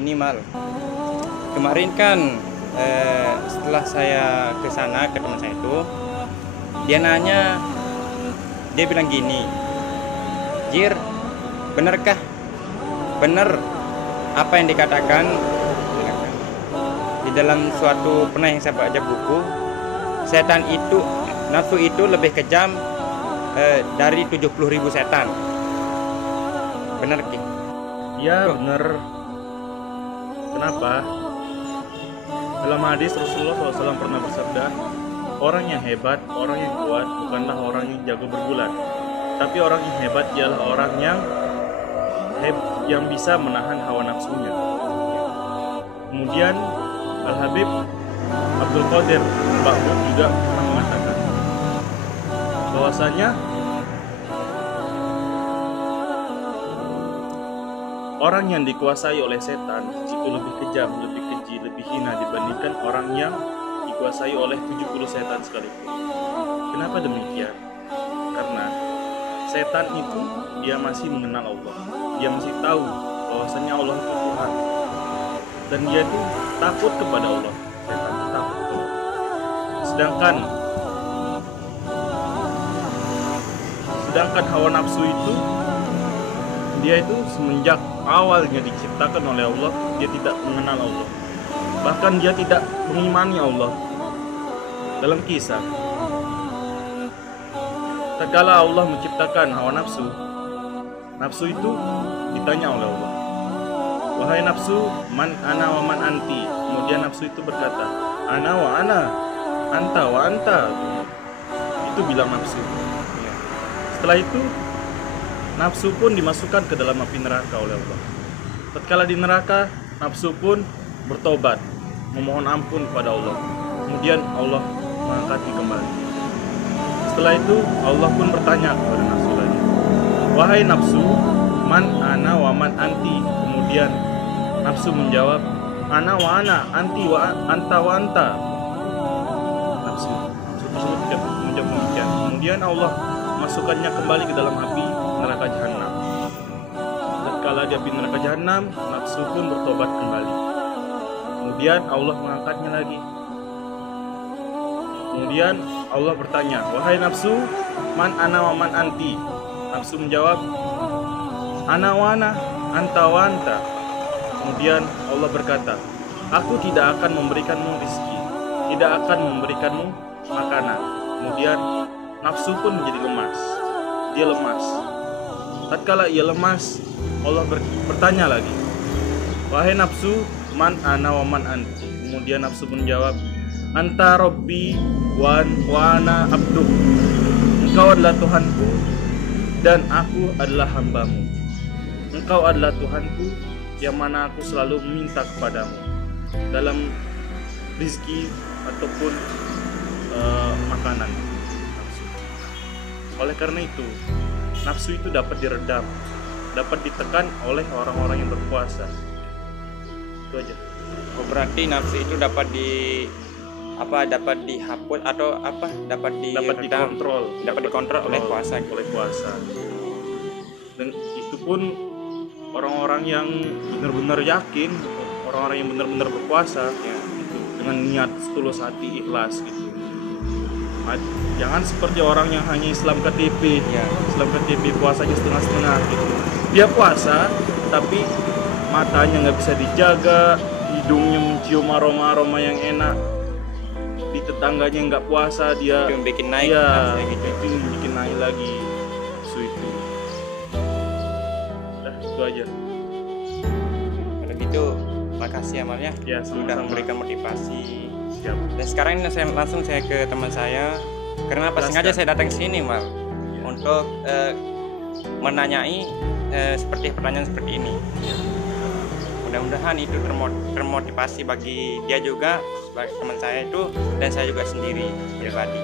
ini Mal. Kemarin kan setelah saya ke sana ke teman saya itu, dia nanya, dia bilang gini, Jir, benerkah? Bener apa yang dikatakan di dalam suatu pernah yang saya baca buku, setan itu, nafsu itu lebih kejam dari 70.000 setan. Bener Ki? Ya benar. Kenapa? Dalam hadis Rasulullah SAW pernah bersabda, orang yang hebat, orang yang kuat bukanlah orang yang jago bergulat, tapi orang yang hebat ialah orang yang bisa menahan hawa nafsunya. Kemudian Al-Habib Abdul Qadir Bahmud juga pernah mengatakan bahwasanya orang yang dikuasai oleh setan itu lebih kejam, lebih keji, lebih hina dibandingkan orang yang dikuasai oleh 70 setan sekalipun. Kenapa demikian? Karena setan itu dia masih mengenal Allah. Dia masih tahu bahwasanya Allah itu Tuhan. Dan dia itu takut kepada Allah. Setan itu takut kepada Allah. Sedangkan hawa nafsu itu dia itu semenjak awalnya diciptakan oleh Allah, dia tidak mengenal Allah. Bahkan dia tidak mengimani Allah. Dalam kisah, tatkala Allah menciptakan hawa nafsu, nafsu itu ditanya oleh Allah, wahai nafsu, man ana wa man anti. Kemudian nafsu itu berkata, ana wa ana, anta wa anta. Itu bilang nafsu. Setelah itu nafsu pun dimasukkan ke dalam api neraka oleh Allah. Tatkala di neraka, nafsu pun bertobat, memohon ampun kepada Allah. Kemudian Allah mengangkatnya kembali. Setelah itu Allah pun bertanya kepada nafsu lagi, wahai nafsu, man ana wa man anti. Kemudian nafsu menjawab, ana wa ana, anti wa anta wa anta. Nafsu tersebut menjawab demikian. Kemudian Allah masukkannya kembali ke dalam api neraka jahanam. Tatkala di api neraka jahanam, nafsu pun bertobat kembali. Kemudian Allah mengangkatnya lagi. Kemudian Allah bertanya, wahai nafsu, man ana wa man anti. Nafsu menjawab, ana wa ana, anta wa anta. Kemudian Allah berkata, aku tidak akan memberikanmu rezeki, tidak akan memberikanmu makanan. Kemudian nafsu pun menjadi lemas. Dia lemas. Tatkala ia lemas, Allah bertanya lagi, wahai nafsu, man ana wa man anti. Kemudian nafsu menjawab, anta robbi wa ana abduh. Engkau adalah Tuhanku dan aku adalah hambamu. Engkau adalah Tuhanku yang mana aku selalu meminta kepadamu dalam rezeki ataupun makanan. Oleh karena itu, nafsu itu dapat diredam, dapat ditekan oleh orang-orang yang berpuasa. Itu aja. Oh, berarti nafsu itu dapat dihapus atau dapat dikontrol oleh puasa. Dan itu pun orang-orang yang benar-benar yakin, orang-orang yang benar-benar berpuasa ya, gitu, dengan niat setulus hati, ikhlas gitu. Jangan seperti orang yang hanya Islam KTP, ya. Islam KTP puasanya setengah-setengah gitu. Dia puasa tapi matanya nggak bisa dijaga, hidungnya mencium aroma-aroma yang enak. Di tetangganya nggak puasa, dia itu yang bikin naik, ya, gitu. Itu yang bikin naik lagi itu. Itu aja. Kalau gitu, makasih ya Mal ya, sudah memberikan motivasi. Siap. Dan sekarang ini saya ke teman saya, karena pas sengaja saya datang ke sini Mal, untuk menanyai seperti pertanyaan seperti ini. Mudah-mudahan itu termotivasi bagi dia juga, sebagai teman saya itu, dan saya juga sendiri pribadi.